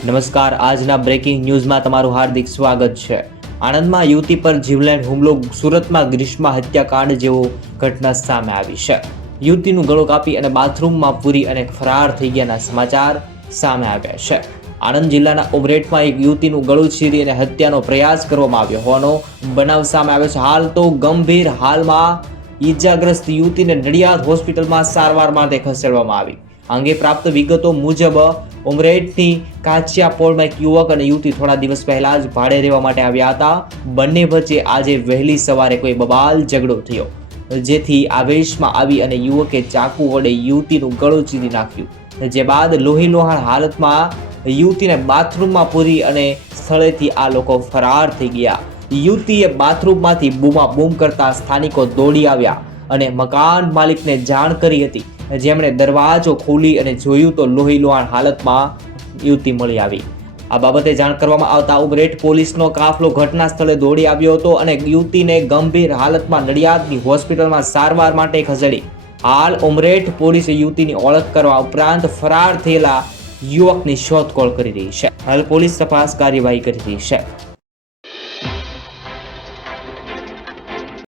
નમસ્કાર, આજના બ્રેકિંગ ન્યૂઝમાં તમારું હાર્દિક સ્વાગત છે। આણંદમાં યુવતી પર જીવલેણ હુમલો, સુરતમાં ગ્રીષ્મા હત્યાકાંડ જેવો ઘટના સામે આવી છે। યુવતીનું ગળું કાપી અને બાથરૂમમાં પૂરી અને ફરાર થઈ ગયાના સમાચાર સામે આવ્યા છે। આણંદ જિલ્લાના ઉમરેઠમાં એક યુવતીનું ગળું ચીરી અને હત્યાનો પ્રયાસ કરવામાં આવ્યો હોવાનો બનાવ સામે આવ્યો છે। હાલ તો ગંભીર હાલમાં ઈજાગ્રસ્ત યુવતીને નડિયાદ હોસ્પિટલમાં સારવાર માટે ખસેડવામાં આવી। આ અંગે પ્રાપ્ત વિગતો મુજબ ઉમરેઠની કાચિયા પોળમાં એક યુવક અને યુવતી થોડા દિવસ પહેલા જ ભાડે રહેવા માટે આવ્યા હતા। બંને વચ્ચે આજે વહેલી સવારે કોઈ બબાલ ઝઘડો થયો, જેથી આવેશમાં આવી અને યુવકે ચાકુ વડે યુવતીનું ગળું ચીરી નાખ્યું। જે બાદ લોહીલુહાણ હાલતમાં યુવતીને બાથરૂમમાં પૂરી અને સ્થળેથી આ લોકો ફરાર થઈ ગયા। યુવતીએ બાથરૂમમાંથી બૂમાબૂમ કરતા સ્થાનિકો દોડી આવ્યા અને મકાન માલિકને જાણ કરી હતી, જેમણે દરવાજો ખોલી અને જોયું તો લોહીલુહાણ હાલતમાં યુવતી મળી આવી। આ બાબતે જાણ કરવામાં આવતા ઉમરેઠ પોલીસનો કાફલો ઘટના સ્થળે દોડી આવ્યો હતો અને યુવતીને ગંભીર હાલતમાં નડિયાદની હોસ્પિટલમાં સારવાર માટે ખસેડી। હાલ ઉમરેઠ પોલીસે યુવતીની ઓળખ કરવા ઉપરાંત ફરાર થયેલા યુવકની શોધખોળ કરી રહી છે। હાલ પોલીસ તપાસ કાર્યવાહી કરી રહી છે।